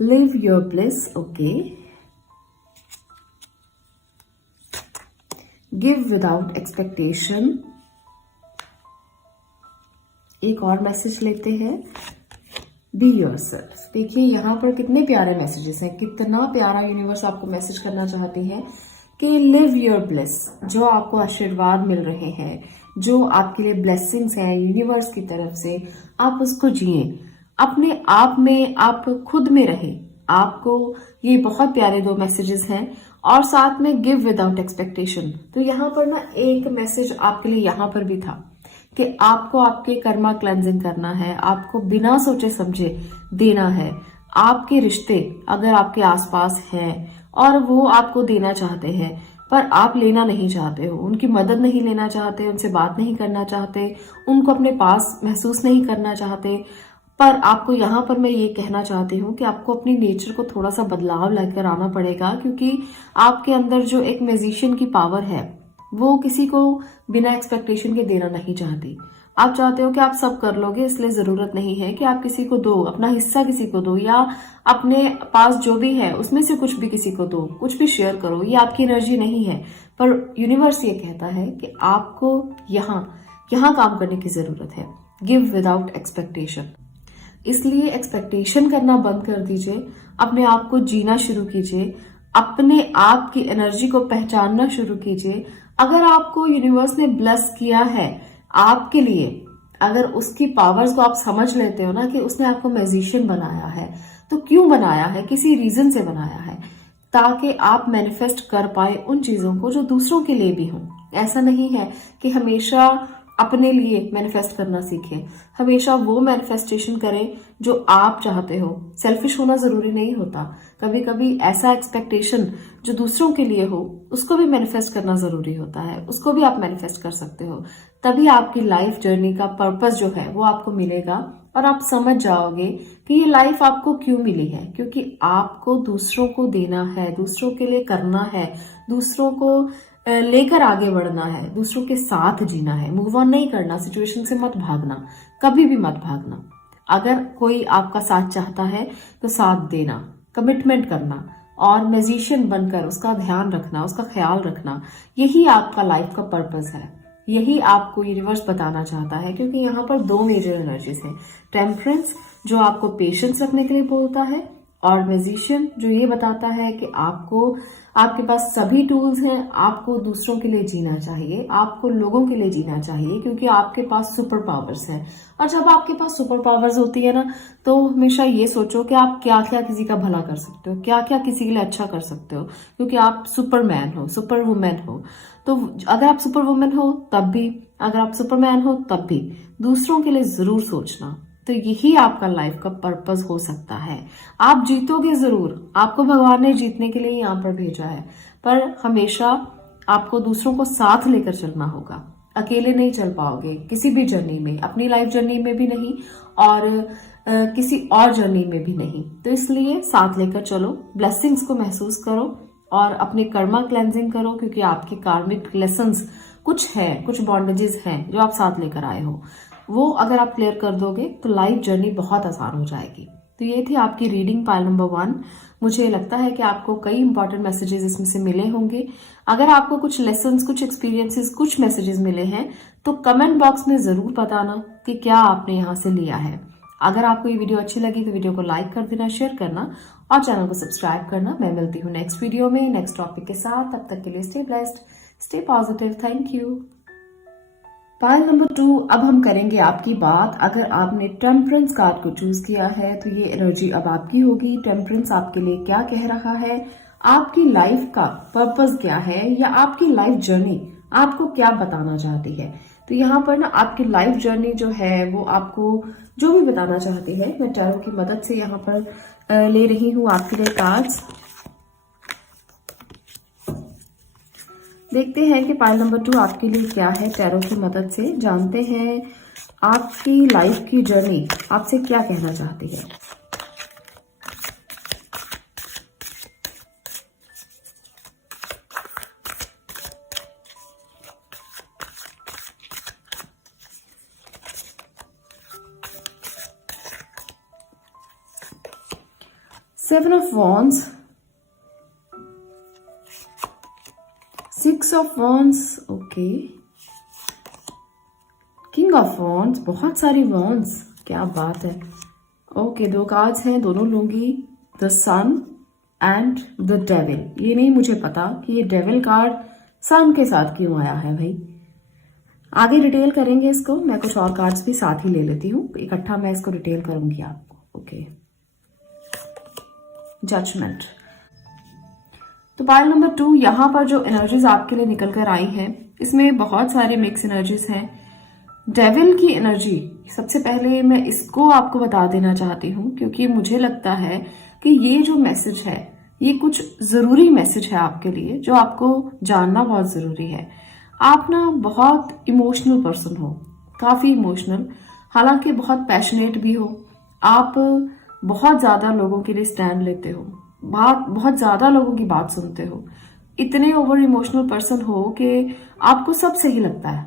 Live your bliss, okay, give without expectation. एक और मैसेज लेते हैं, बी योरसेल्फ। देखिए यहाँ पर कितने प्यारे मैसेजेस हैं, कितना प्यारा यूनिवर्स आपको मैसेज करना चाहती है कि लिव योर ब्लेस। जो आपको आशीर्वाद मिल रहे हैं, जो आपके लिए ब्लेसिंग्स हैं यूनिवर्स की तरफ से, आप उसको जिए, अपने आप में, आप खुद में रहे। आपको ये बहुत प्यारे 2 मैसेजेस हैं, और साथ में गिव विदाउट एक्सपेक्टेशन। तो यहाँ पर ना एक मैसेज आपके लिए यहाँ पर भी था कि आपको आपके कर्मा क्लेंजिंग करना है, आपको बिना सोचे समझे देना है। आपके रिश्ते अगर आपके आसपास हैं और वो आपको देना चाहते हैं, पर आप लेना नहीं चाहते हो, उनकी मदद नहीं लेना चाहते, उनसे बात नहीं करना चाहते, उनको अपने पास महसूस नहीं करना चाहते, पर आपको यहाँ पर मैं ये कहना चाहती हूँ कि आपको अपनी नेचर को थोड़ा सा बदलाव लेकर आना पड़ेगा, क्योंकि आपके अंदर जो एक म्यूजिशियन की पावर है, वो किसी को बिना एक्सपेक्टेशन के देना नहीं चाहती। आप चाहते हो कि आप सब कर लोगे, इसलिए जरूरत नहीं है कि आप किसी को दो, अपना हिस्सा किसी को दो, या अपने पास जो भी है उसमें से कुछ भी किसी को दो, कुछ भी शेयर करो। ये आपकी एनर्जी नहीं है, पर यूनिवर्स ये कहता है कि आपको यहाँ काम करने की जरूरत है। Give without expectation. इसलिए एक्सपेक्टेशन करना बंद कर दीजिए, अपने आप को जीना शुरू कीजिए, अपने आप की एनर्जी को पहचानना शुरू कीजिए। अगर आपको यूनिवर्स ने ब्लेस किया है आपके लिए, अगर उसकी पावर्स को आप समझ लेते हो ना कि उसने आपको मैजिशियन बनाया है, तो क्यों बनाया है, किसी रीजन से बनाया है, ताकि आप मैनिफेस्ट कर पाए उन चीजों को जो दूसरों के लिए भी हों। ऐसा नहीं है कि हमेशा अपने लिए मैनिफेस्ट करना सीखें, हमेशा वो मैनिफेस्टेशन करें जो आप चाहते हो। सेल्फिश होना जरूरी नहीं होता, कभी कभी ऐसा एक्सपेक्टेशन जो दूसरों के लिए हो उसको भी मैनिफेस्ट करना जरूरी होता है, उसको भी आप मैनिफेस्ट कर सकते हो। तभी आपकी लाइफ जर्नी का पर्पस जो है वो आपको मिलेगा और आप समझ जाओगे कि ये लाइफ आपको क्यों मिली है, क्योंकि आपको दूसरों को देना है, दूसरों के लिए करना है, दूसरों को लेकर आगे बढ़ना है, दूसरों के साथ जीना है। मूव ऑन नहीं करना, सिचुएशन से मत भागना, कभी भी मत भागना। अगर कोई आपका साथ चाहता है तो साथ देना, कमिटमेंट करना और मैजिशियन बनकर उसका ध्यान रखना, उसका ख्याल रखना, यही आपका लाइफ का पर्पस है। यही आपको यूनिवर्स बताना चाहता है, क्योंकि यहाँ पर दो मेजर एनर्जीज हैं। टेम्परेंस जो आपको पेशेंस रखने के लिए बोलता है, और मैजिशियन जो ये बताता है कि आपके पास सभी टूल्स हैं, आपको दूसरों के लिए जीना चाहिए, आपको लोगों के लिए जीना चाहिए, क्योंकि आपके पास सुपर पावर्स हैं। और जब आपके पास सुपर पावर्स होती है ना, तो हमेशा ये सोचो कि आप क्या क्या किसी का भला कर सकते हो, क्या क्या किसी के लिए अच्छा कर सकते हो, क्योंकि आप सुपरमैन हो, सुपर वुमेन हो। तो अगर आप सुपर वुमेन हो तब भी, अगर आप सुपरमैन हो तब भी दूसरों के लिए जरूर सोचना। तो यही आपका लाइफ का पर्पस हो सकता है। आप जीतोगे जरूर, आपको भगवान ने जीतने के लिए यहाँ पर भेजा है, पर हमेशा आपको दूसरों को साथ लेकर चलना होगा। अकेले नहीं चल पाओगे किसी भी जर्नी में, अपनी लाइफ जर्नी में भी नहीं और किसी और जर्नी में भी नहीं। तो इसलिए साथ लेकर चलो, ब्लेसिंग्स को महसूस करो और अपने कर्मा क्लेंजिंग करो, क्योंकि आपके कार्मिक लेसन्स कुछ है, कुछ बॉन्डेजेस हैं जो आप साथ लेकर आए हो। वो अगर आप क्लियर कर दोगे तो लाइफ जर्नी बहुत आसान हो जाएगी। तो ये थी आपकी रीडिंग पाइल नंबर 1। मुझे लगता है कि आपको कई इंपॉर्टेंट मैसेजेस इसमें से मिले होंगे। अगर आपको कुछ लेसन्स, कुछ एक्सपीरियंसेस, कुछ मैसेजेस मिले हैं तो कमेंट बॉक्स में जरूर बताना कि क्या आपने यहाँ से लिया है। अगर आपको ये वीडियो अच्छी लगी तो वीडियो को लाइक कर देना, शेयर करना और चैनल को सब्सक्राइब करना। मैं मिलती हूँ नेक्स्ट वीडियो में नेक्स्ट टॉपिक के साथ। तब तक के लिए stay blessed, stay positive. Thank you. Pile number 2, अब हम करेंगे आपकी बात। अगर आपने टेम्परेंस कार्ड को चूज किया है तो ये एनर्जी अब आपकी होगी। टेम्परेंस आपके लिए क्या कह रहा है, आपकी लाइफ का पर्पस क्या है, या आपकी लाइफ जर्नी आपको क्या बताना चाहती है। तो यहाँ पर ना आपकी लाइफ जर्नी जो है वो आपको जो भी बताना चाहती है, मैं टैरो की मदद से यहाँ पर ले रही हूँ आपके लिए कार्ड्स। देखते हैं कि पाइल नंबर 2 आपके लिए क्या है। टैरो की मदद से जानते हैं आपकी लाइफ की जर्नी आपसे क्या कहना चाहती है। Seven of wands, 6 of wands, okay, king of wands, बहुत सारी वॉन्ड्स, क्या बात है। ओके, 2 कार्ड्स हैं, दोनों लूंगी, the sun and the devil. ये नहीं मुझे पता कि ये डेविल कार्ड सन के साथ क्यों आया है भाई। आगे डिटेल करेंगे इसको, मैं कुछ और कार्ड्स भी साथ ही ले लेती हूँ, इकट्ठा मैं इसको डिटेल करूंगी आपको। Okay, judgment. तो पाइल नंबर 2, यहाँ पर जो एनर्जीज आपके लिए निकल कर आई हैं इसमें बहुत सारे मिक्स एनर्जीज हैं। डेविल की एनर्जी, सबसे पहले मैं इसको आपको बता देना चाहती हूँ, क्योंकि मुझे लगता है कि ये जो मैसेज है ये कुछ जरूरी मैसेज है आपके लिए, जो आपको जानना बहुत जरूरी है। आप ना बहुत इमोशनल पर्सन हो, काफी इमोशनल, हालांकि बहुत पैशनेट भी हो। आप बहुत ज्यादा लोगों के लिए स्टैंड लेते हो, बहुत ज्यादा लोगों की बात सुनते हो, इतने ओवर इमोशनल पर्सन हो कि आपको सब सही लगता है,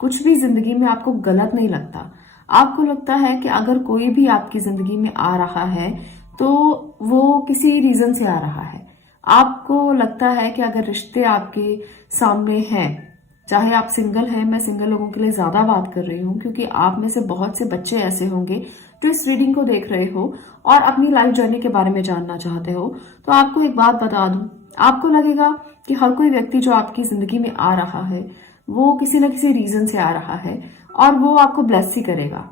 कुछ भी जिंदगी में आपको गलत नहीं लगता। आपको लगता है कि अगर कोई भी आपकी जिंदगी में आ रहा है तो वो किसी रीजन से आ रहा है। आपको लगता है कि अगर रिश्ते आपके सामने हैं, चाहे आप सिंगल हैं, मैं सिंगल लोगों के लिए ज्यादा बात कर रही हूँ, क्योंकि आप में से बहुत से बच्चे ऐसे होंगे जो इस रीडिंग को देख रहे हो और अपनी लाइफ जर्नी के बारे में जानना चाहते हो। तो आपको एक बात बता दूं, आपको लगेगा कि हर कोई व्यक्ति जो आपकी जिंदगी में आ रहा है वो किसी न किसी रीजन से आ रहा है, और वो आपको ब्लेस ही करेगा,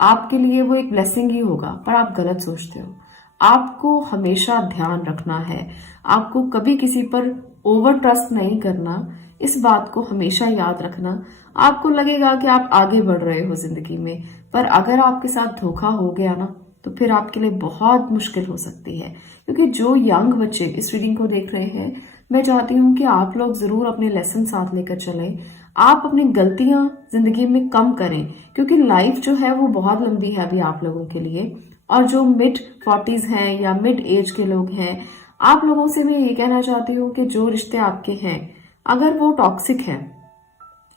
आपके लिए वो एक ब्लेसिंग ही होगा, पर आप गलत सोचते हो। आपको हमेशा ध्यान रखना है, आपको कभी किसी पर ओवर ट्रस्ट नहीं करना, इस बात को हमेशा याद रखना। आपको लगेगा कि आप आगे बढ़ रहे हो जिंदगी में, पर अगर आपके साथ धोखा हो गया ना, तो फिर आपके लिए बहुत मुश्किल हो सकती है। क्योंकि जो यंग बच्चे इस रीडिंग को देख रहे हैं, मैं चाहती हूँ कि आप लोग जरूर अपने लेसन साथ लेकर चलें। आप अपनी गलतियां जिंदगी में कम करें, क्योंकि लाइफ जो है वो बहुत लंबी है अभी आप लोगों के लिए। और जो मिड 40s हैं या मिड एज के लोग हैं, आप लोगों से मैं ये कहना चाहती हूँ कि जो रिश्ते आपके हैं, अगर वो टॉक्सिक है,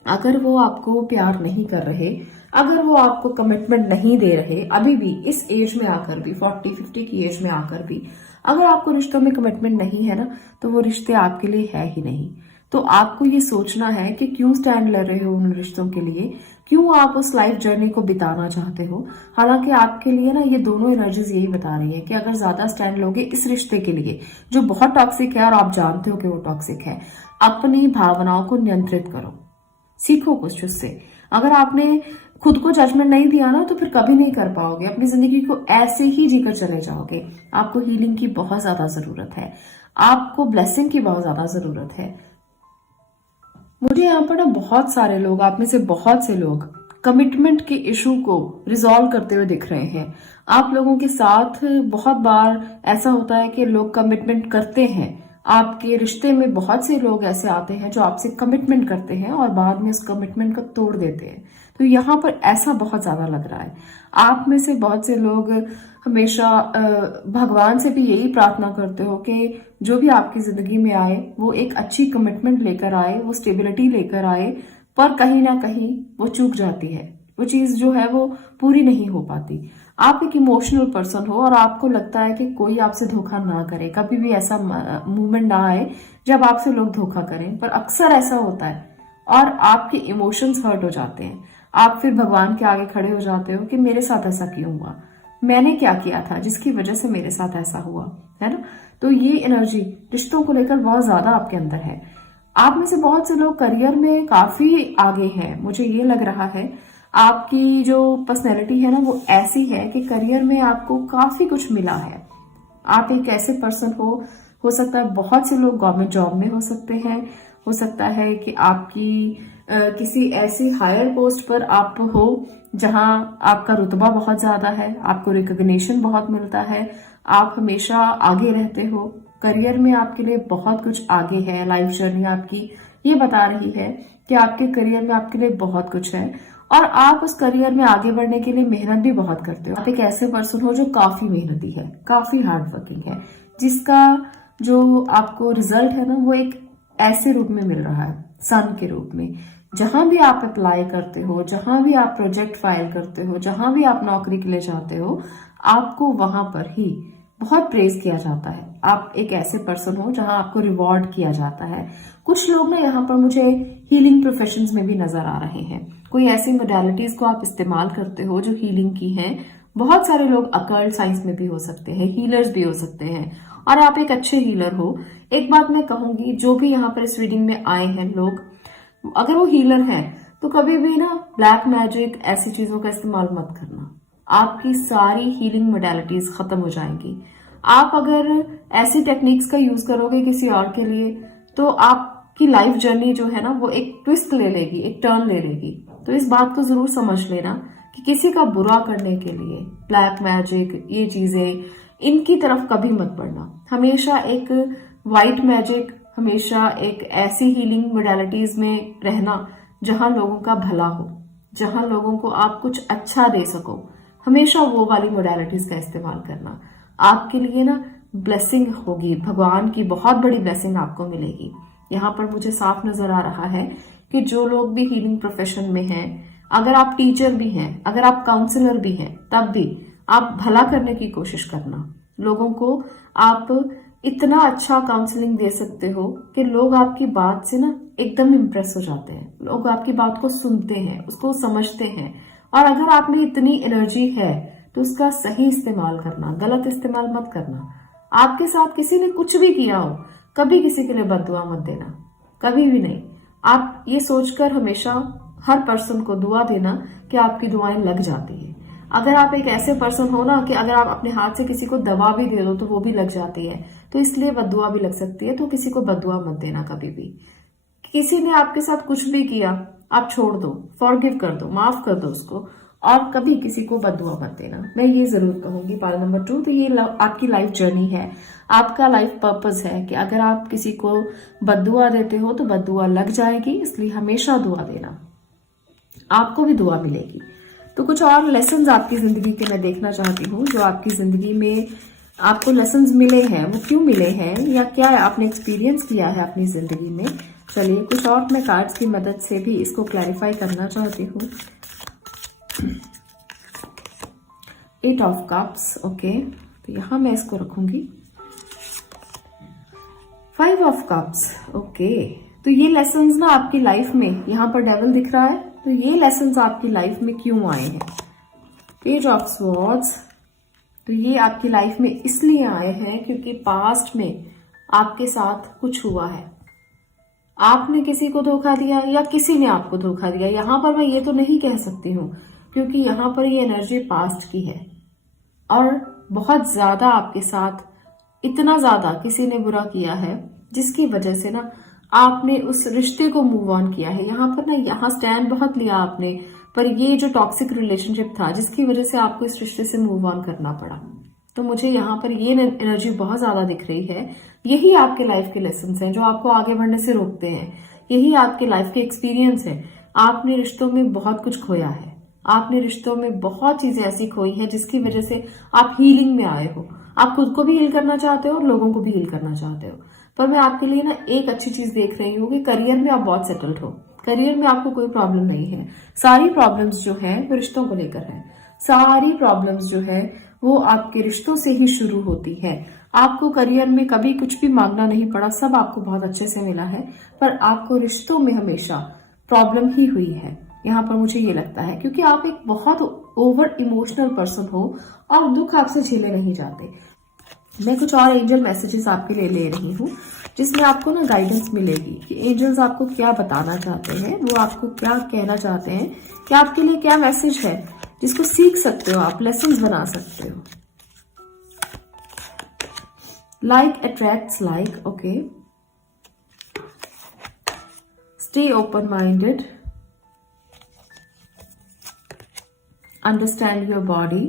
अगर वो आपको प्यार नहीं कर रहे, अगर वो आपको कमिटमेंट नहीं दे रहे, अभी भी इस एज में आकर भी, 40-50 की एज में आकर भी अगर आपको रिश्तों में कमिटमेंट नहीं है ना, तो वो रिश्ते आपके लिए है ही नहीं। तो आपको ये सोचना है कि क्यों स्टैंड ले रहे हो उन रिश्तों के लिए, क्यों आप उस लाइफ जर्नी को बिताना चाहते हो। हालांकि आपके लिए ना ये दोनों एनर्जीज यही बता रही है कि अगर ज्यादा स्टैंड लोगे इस रिश्ते के लिए जो बहुत टॉक्सिक है और आप जानते हो कि वो टॉक्सिक है, अपनी भावनाओं को नियंत्रित करो, सीखो कुछ उससे। अगर आपने खुद को जजमेंट नहीं दिया ना, तो फिर कभी नहीं कर पाओगे, अपनी जिंदगी को ऐसे ही जीकर चले जाओगे। आपको हीलिंग की बहुत ज्यादा जरूरत है, आपको ब्लेसिंग की बहुत ज्यादा जरूरत है। मुझे यहाँ पर ना बहुत सारे लोग, आप में से बहुत से लोग कमिटमेंट के इशू को रिजॉल्व करते हुए दिख रहे हैं। आप लोगों के साथ बहुत बार ऐसा होता है कि लोग कमिटमेंट करते हैं, आपके रिश्ते में बहुत से लोग ऐसे आते हैं जो आपसे कमिटमेंट करते हैं और बाद में उस कमिटमेंट को तोड़ देते हैं। तो यहाँ पर ऐसा बहुत ज्यादा लग रहा है। आप में से बहुत से लोग हमेशा भगवान से भी यही प्रार्थना करते हो कि जो भी आपकी जिंदगी में आए वो एक अच्छी कमिटमेंट लेकर आए, वो स्टेबिलिटी लेकर आए, पर कहीं ना कहीं वो चूक जाती है, वो चीज जो है वो पूरी नहीं हो पाती। आप एक इमोशनल पर्सन हो और आपको लगता है कि कोई आपसे धोखा ना करे, कभी भी ऐसा मूवमेंट ना आए जब आपसे लोग धोखा करें, पर अक्सर ऐसा होता है और आपके इमोशंस हर्ट हो जाते हैं। आप फिर भगवान के आगे खड़े हो जाते हो कि मेरे साथ ऐसा क्यों हुआ, मैंने क्या किया था जिसकी वजह से मेरे साथ ऐसा हुआ, है ना। तो ये एनर्जी रिश्तों को लेकर बहुत ज्यादा आपके अंदर है। आप में से बहुत से लोग करियर में काफी आगे हैं, मुझे ये लग रहा है आपकी जो पर्सनैलिटी है ना वो ऐसी है कि करियर में आपको काफी कुछ मिला है। आप एक ऐसे पर्सन हो सकता है बहुत से लोग गवर्नमेंट जॉब में हो सकते हैं, हो सकता है कि आपकी किसी ऐसी हायर पोस्ट पर आप हो जहां आपका रुतबा बहुत ज्यादा है, आपको रिकॉग्निशन बहुत मिलता है, आप हमेशा आगे रहते हो, करियर में आपके लिए बहुत कुछ आगे है। लाइफ जर्नी आपकी ये बता रही है कि आपके करियर में आपके लिए बहुत कुछ है और आप उस करियर में आगे बढ़ने के लिए मेहनत भी बहुत करते हो। आप एक ऐसे पर्सन हो जो काफी मेहनती है, काफी हार्ड वर्किंग है, जिसका जो आपको रिजल्ट है ना वो एक ऐसे रूप में मिल रहा है, सन के रूप में। जहां भी आप अप्लाई करते हो, जहां भी आप प्रोजेक्ट फाइल करते हो, जहां भी आप नौकरी के लिए जाते हो, आपको वहां पर ही बहुत प्रेज किया जाता है। आप एक ऐसे पर्सन हो जहां आपको रिवॉर्ड किया जाता है। कुछ लोग ना यहाँ पर मुझे हीलिंग प्रोफेशंस में भी नजर आ रहे हैं। कोई ऐसी मोडालिटीज को आप इस्तेमाल करते हो जो हीलिंग की हैं। बहुत सारे लोग अकल्ट साइंस में भी हो सकते हैं, हीलर्स भी हो सकते हैं और आप एक अच्छे हीलर हो। एक बात मैं कहूंगी, जो भी यहाँ पर इस रीडिंग में आए हैं लोग, अगर वो हीलर हैं तो कभी भी ना ब्लैक मैजिक ऐसी चीजों का इस्तेमाल मत करना, आपकी सारी हीलिंग मोडालिटीज खत्म हो जाएंगी। आप अगर ऐसी टेक्निक्स का यूज करोगे किसी और के लिए तो आपकी लाइफ जर्नी जो है ना वो एक ट्विस्ट ले लेगी, एक टर्न ले लेगी। तो इस बात को जरूर समझ लेना कि किसी का बुरा करने के लिए ब्लैक मैजिक, ये चीजें, इनकी तरफ कभी मत बढ़ना। हमेशा एक व्हाइट मैजिक, हमेशा एक ऐसी हीलिंग मोडालिटीज में रहना जहां लोगों का भला हो, जहां लोगों को आप कुछ अच्छा दे सको, हमेशा वो वाली मोडालिटीज का इस्तेमाल करना। आपके लिए ना ब्लेसिंग होगी, भगवान की बहुत बड़ी ब्लेसिंग आपको मिलेगी। यहाँ पर मुझे साफ नजर आ रहा है कि जो लोग भी हीलिंग प्रोफेशन में हैं, अगर आप टीचर भी हैं, अगर आप काउंसलर भी हैं, तब भी आप भला करने की कोशिश करना। लोगों को आप इतना अच्छा काउंसलिंग दे सकते हो कि लोग आपकी बात से ना एकदम इम्प्रेस हो जाते हैं, लोग आपकी बात को सुनते हैं, उसको समझते हैं। और अगर आप में इतनी एनर्जी है तो उसका सही इस्तेमाल करना, गलत इस्तेमाल मत करना। आपके साथ किसी ने कुछ भी किया हो, कभी किसी के लिए बद्दुआ मत देना, कभी भी नहीं। आप ये सोचकर हमेशा हर पर्सन को दुआ देना कि आपकी दुआएं लग जाती है। अगर आप एक ऐसे पर्सन हो ना कि अगर आप अपने हाथ से किसी को दवा भी दे दो तो वो भी लग जाती है, तो इसलिए बद्दुआ भी लग सकती है। तो किसी को बद्दुआ मत देना कभी भी। किसी ने आपके साथ कुछ भी किया, आप छोड़ दो, फॉरगिव कर दो, माफ कर दो उसको, और कभी किसी को बद्दुआ मत देना। मैं ये जरूर कहूंगी। पॉइंट नंबर 2, तो ये आपकी लाइफ जर्नी है, आपका लाइफ पर्पस है कि अगर आप किसी को बद्दुआ देते हो तो बद्दुआ लग जाएगी, इसलिए हमेशा दुआ देना, आपको भी दुआ मिलेगी। तो कुछ और लेसन्स आपकी जिंदगी के मैं देखना चाहती हूँ, जो आपकी जिंदगी में आपको लेसन्स मिले हैं, वो क्यों मिले हैं या क्या आपने एक्सपीरियंस किया है अपनी जिंदगी में। चलिए कुछ और मैं कार्ड्स की मदद से भी इसको क्लैरिफाई करना चाहती हूँ। 8 ऑफ कप्स, ओके, तो यहां मैं इसको रखूंगी। 5 ऑफ कप्स, ओके, तो ये लेसन्स ना आपकी लाइफ में, यहां पर डेविल दिख रहा है, तो ये लेसन्स आपकी लाइफ में क्यों आए हैं। पेज ऑफ स्वॉर्ड्स, तो ये आपकी लाइफ में इसलिए आए हैं क्योंकि पास्ट में आपके साथ कुछ हुआ है, आपने किसी को धोखा दिया या किसी ने आपको धोखा दिया। यहां पर मैं ये तो नहीं कह सकती हूँ क्योंकि यहां पर ये एनर्जी पास्ट की है और बहुत ज्यादा आपके साथ, इतना ज्यादा किसी ने बुरा किया है जिसकी वजह से ना आपने उस रिश्ते को मूव ऑन किया है। यहाँ पर ना, यहाँ स्टैंड बहुत लिया आपने, पर ये जो टॉक्सिक रिलेशनशिप था जिसकी वजह से आपको इस रिश्ते से मूव ऑन करना पड़ा। तो मुझे यहाँ पर ये एनर्जी बहुत ज्यादा दिख रही है। यही आपके लाइफ के लेसन हैं जो आपको आगे बढ़ने से रोकते हैं। यही आपके लाइफ के एक्सपीरियंस है। आपने रिश्तों में बहुत कुछ खोया है, आपने रिश्तों में बहुत चीजें ऐसी खोई है जिसकी वजह से आप हीलिंग में आए हो। आप खुद को भी हील करना चाहते हो और लोगों को भी हील करना चाहते हो। पर मैं आपके लिए ना एक अच्छी चीज देख रही हूँ कि करियर में आप बहुत सेटल्ड हो, करियर में आपको कोई प्रॉब्लम नहीं है। सारी प्रॉब्लम्स जो है वो रिश्तों को लेकर है, सारी प्रॉब्लम्स जो है वो आपके रिश्तों से ही शुरू होती है। आपको करियर में कभी कुछ भी मांगना नहीं पड़ा, सब आपको बहुत अच्छे से मिला है, पर आपको रिश्तों में हमेशा प्रॉब्लम ही हुई है। यहाँ पर मुझे ये लगता है क्योंकि आप एक बहुत ओवर इमोशनल पर्सन हो और दुख आपसे झेले नहीं जाते। मैं कुछ और एंजल मैसेजेस आपके लिए ले रही हूँ जिसमें आपको ना गाइडेंस मिलेगी कि एंजल्स आपको क्या बताना चाहते हैं, वो आपको क्या कहना चाहते हैं, कि आपके लिए क्या मैसेज है जिसको सीख सकते हो, आप लेसन्स बना सकते हो। Like attracts like, okay, stay open minded, understand your body.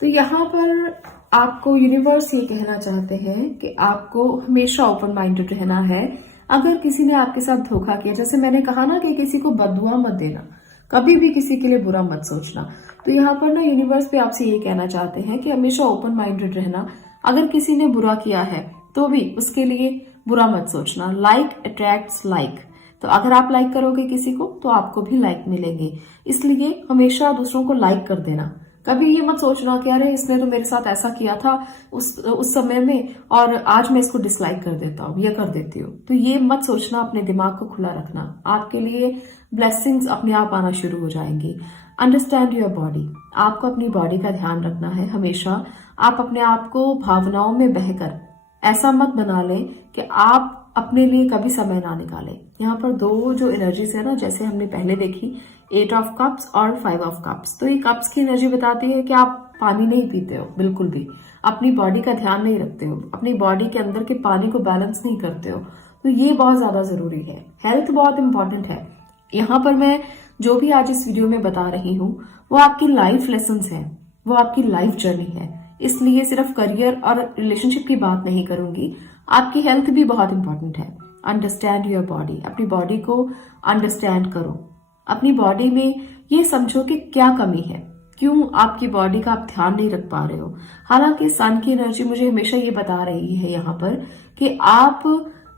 तो यहाँ पर आपको यूनिवर्स ये कहना चाहते हैं कि आपको हमेशा ओपन माइंडेड रहना है। अगर किसी ने आपके साथ धोखा किया, जैसे मैंने कहा ना कि किसी को बद्दुआ मत देना, कभी भी किसी के लिए बुरा मत सोचना, तो यहाँ पर ना यूनिवर्स भी आपसे ये कहना चाहते हैं कि हमेशा ओपन माइंडेड रहना। अगर किसी ने बुरा किया है तो भी उसके लिए बुरा मत सोचना। लाइक अट्रैक्ट्स लाइक, तो अगर आप लाइक करोगे किसी को तो आपको भी लाइक मिलेंगे। इसलिए हमेशा दूसरों को लाइक कर देना। कभी ये मत सोचना कि अरे इसने तो मेरे साथ ऐसा किया था उस समय में और आज मैं इसको डिसलाइक कर देता हूँ या कर देती हूँ। तो ये मत सोचना, अपने दिमाग को खुला रखना। आपके लिए ब्लेसिंग्स अपने आप आना शुरू हो जाएंगी। अंडरस्टैंड योर बॉडी, आपको अपनी बॉडी का ध्यान रखना है हमेशा। आप अपने आप को भावनाओं में बहकर ऐसा मत बना लें कि आप अपने लिए कभी समय ना निकालें। यहाँ पर दो जो एनर्जीज है ना, जैसे हमने पहले देखी 8 ऑफ कप्स और 5 ऑफ कप्स, तो ये कप्स की एनर्जी बताती है कि आप पानी नहीं पीते हो, बिल्कुल भी अपनी बॉडी का ध्यान नहीं रखते हो, अपनी बॉडी के अंदर के पानी को बैलेंस नहीं करते हो। तो ये बहुत ज्यादा जरूरी है। हेल्थ बहुत इंपॉर्टेंट है। यहाँ पर मैं जो भी आज इस वीडियो में बता रही हूँ वो आपकी लाइफ लेसन्स है, वो आपकी लाइफ जर्नी है। इसलिए सिर्फ करियर और रिलेशनशिप की बात नहीं करूंगी, आपकी हेल्थ भी बहुत इंपॉर्टेंट है। अंडरस्टैंड योर बॉडी, अपनी बॉडी को अंडरस्टैंड करो। अपनी बॉडी में ये समझो कि क्या कमी है, क्यों आपकी बॉडी का आप ध्यान नहीं रख पा रहे हो। हालांकि सन की एनर्जी मुझे हमेशा ये बता रही है यहाँ पर कि आप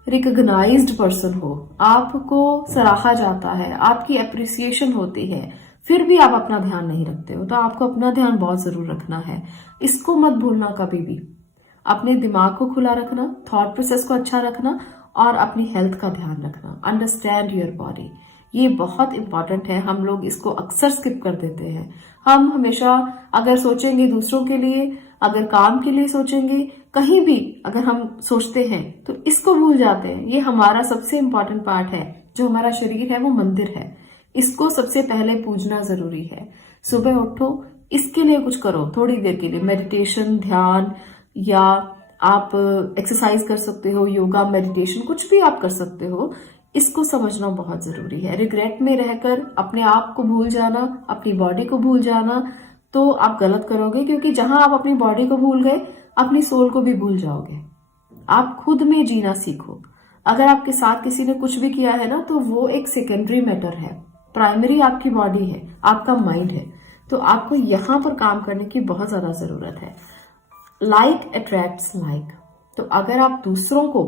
रिकॉग्नाइज्ड पर्सन हो, आपको सराहा जाता है, आपकी अप्रिसिएशन होती है, फिर भी आप अपना ध्यान नहीं रखते हो। तो आपको अपना ध्यान बहुत जरूर रखना है। इसको मत भूलना कभी भी। अपने दिमाग को खुला रखना, थॉट प्रोसेस को अच्छा रखना और अपनी हेल्थ का ध्यान रखना। अंडरस्टैंड योर बॉडी, ये बहुत इंपॉर्टेंट है। हम लोग इसको अक्सर स्किप कर देते हैं। हम हमेशा अगर सोचेंगे दूसरों के लिए, अगर काम के लिए सोचेंगे, कहीं भी अगर हम सोचते हैं तो इसको भूल जाते हैं। ये हमारा सबसे इंपॉर्टेंट पार्ट है जो हमारा शरीर है वो मंदिर है, इसको सबसे पहले पूजना जरूरी है। सुबह उठो, इसके लिए कुछ करो, थोड़ी देर के लिए मेडिटेशन, ध्यान, या आप एक्सरसाइज कर सकते हो, योगा, मेडिटेशन, कुछ भी आप कर सकते हो। इसको समझना बहुत जरूरी है। रिग्रेट में रहकर अपने आप को भूल जाना, अपनी बॉडी को भूल जाना, तो आप गलत करोगे, क्योंकि जहां आप अपनी बॉडी को भूल गए, अपनी सोल को भी भूल जाओगे। आप खुद में जीना सीखो। अगर आपके साथ किसी ने कुछ भी किया है ना, तो वो एक सेकेंडरी मैटर है, प्राइमरी आपकी बॉडी है, आपका माइंड है। तो आपको यहां पर काम करने की बहुत ज्यादा जरूरत है। Like attracts like. तो अगर आप दूसरों को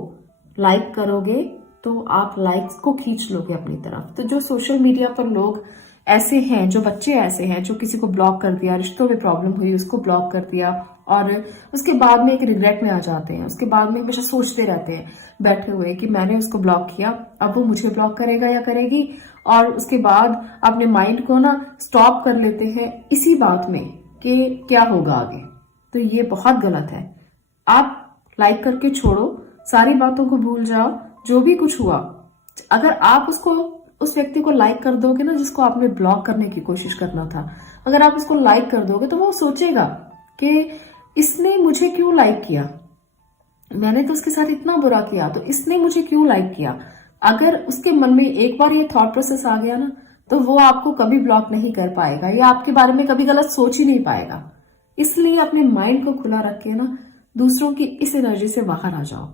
लाइक करोगे तो आप लाइक्स को खींच लोगे अपनी तरफ। तो जो सोशल मीडिया पर लोग ऐसे हैं, जो बच्चे ऐसे हैं, जो किसी को ब्लॉक कर दिया, रिश्तों में प्रॉब्लम हुई उसको ब्लॉक कर दिया, और उसके बाद में एक रिग्रेट में आ जाते हैं, उसके बाद में हमेशा सोचते रहते हैं बैठे हुए कि मैंने उसको ब्लॉक किया, अब वो मुझे ब्लॉक करेगा या करेगी, और उसके बाद अपने माइंड को ना स्टॉप कर लेते हैं इसी बात में कि क्या होगा आगे। तो ये बहुत गलत है। आप लाइक करके छोड़ो, सारी बातों को भूल जाओ, जो भी कुछ हुआ। अगर आप उस व्यक्ति को लाइक कर दोगे ना, जिसको आपने ब्लॉक करने की कोशिश करना था, अगर आप उसको लाइक कर दोगे तो वो सोचेगा कि इसने मुझे क्यों लाइक किया, मैंने तो उसके साथ इतना बुरा किया, तो इसने मुझे क्यों लाइक किया। अगर उसके मन में एक बार ये थॉट प्रोसेस आ गया ना, तो वो आपको कभी ब्लॉक नहीं कर पाएगा, या आपके बारे में कभी गलत सोच ही नहीं पाएगा। इसलिए अपने माइंड को खुला रख के ना, दूसरों की इस एनर्जी से बाहर आ जाओ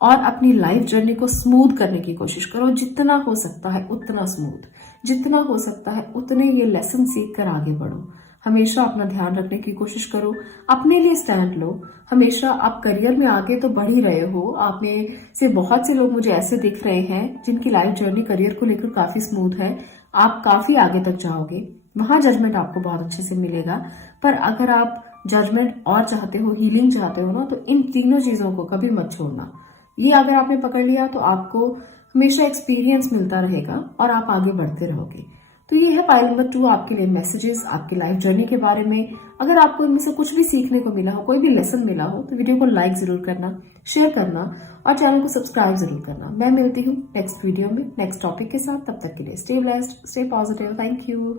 और अपनी लाइफ जर्नी को स्मूथ करने की कोशिश करो। जितना हो सकता है उतना स्मूथ, जितना हो सकता है उतने ये लेसन सीख कर आगे बढ़ो। हमेशा अपना ध्यान रखने की कोशिश करो, अपने लिए स्टैंड लो। हमेशा आप करियर में आगे तो बढ़ ही रहे हो। आप में से बहुत से लोग मुझे ऐसे दिख रहे हैं जिनकी लाइफ जर्नी करियर को लेकर काफी स्मूथ है। आप काफी आगे तक जाओगे, वहां जजमेंट आपको बहुत अच्छे से मिलेगा। पर अगर आप जजमेंट और चाहते हो, हीलिंग चाहते हो ना, तो इन तीनों चीजों को कभी मत छोड़ना। ये अगर आपने पकड़ लिया तो आपको हमेशा एक्सपीरियंस मिलता रहेगा और आप आगे बढ़ते रहोगे। तो ये है फाइल नंबर 2 आपके लिए मैसेजेस आपकी लाइफ जर्नी के बारे में। अगर आपको इनमें से कुछ भी सीखने को मिला हो, कोई भी लेसन मिला हो, तो वीडियो को लाइक जरूर करना, शेयर करना और चैनल को सब्सक्राइब जरूर करना। मैं मिलती हूँ नेक्स्ट वीडियो में नेक्स्ट टॉपिक के साथ। तब तक के लिए stay blessed, stay positive. Thank you.